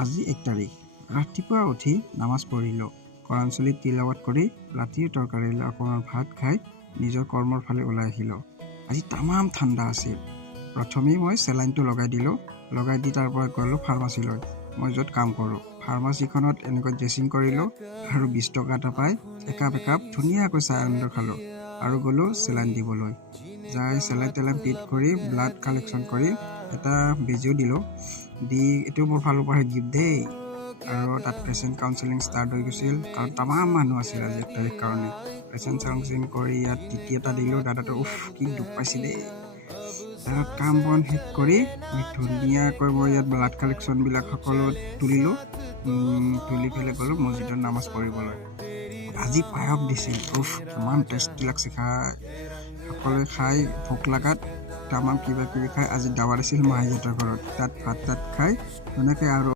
আজি 1 তাৰিখ ৰাতিপুৱা উঠি নামাজ পঢ়িলোঁ কোৰাণ তিলাৱত কৰি ৰাতিৰ তৰকাৰী অকণমান ভাত খাই নিজৰ কৰ্মৰ ফালে ওলাই আহিলোঁ। আজি তামাম ঠাণ্ডা আছিল। প্ৰথমেই মই চেলাইনটো লগাই দিলোঁ। লগাই দি তাৰ পৰা গ'লোঁ ফাৰ্মাচীলৈ। মই য'ত কাম কৰোঁ ফাৰ্মাচীখনত এনেকৈ ড্ৰেছিং কৰিলোঁ আৰু 20 টকা এটা পাই একাপ ধুনীয়াকৈ চাহ আনন্দ খালোঁ আৰু গ'লোঁ চেলাইন দিবলৈ। যাই চেলাইন পিট কৰি ব্লাড কালেকশ্যন কৰি এটা বেজীও দিলোঁ। দি এইটো মোৰ ফালৰ পৰা গিফ্ট দেই। আৰু তাত পেচেণ্ট কাউন্সেলিং ষ্টাৰ্ট হৈ গৈছিল কাৰণ তামাম মানুহ আছিল আজি 1 তাৰিখ কাৰণে। পেচেণ্ট কাউন্সেলিং কৰি ইয়াত টিটি এটা দিলোঁ। দাদাটো কি দুখ পাইছে দেই। তাত কাম বন শেষ কৰি ধুনীয়াকৈ মই ইয়াত ব্লাড কালেকশ্যনবিলাক সকলো তুলিলোঁ। তুলি পেলাই গ'লোঁ মছজিদত নামাজ পঢ়িবলৈ। আজি পায়স দিছিল। কিমান টেষ্টি লাগছে খাই। সকলোৱে খাই ভোক লাগাত তামাম কিবা কিবি খাই আজি দাৱা দিছিল মাহীহঁতৰ ঘৰত। তাত ভাত খাই ধুনীয়াকৈ আৰু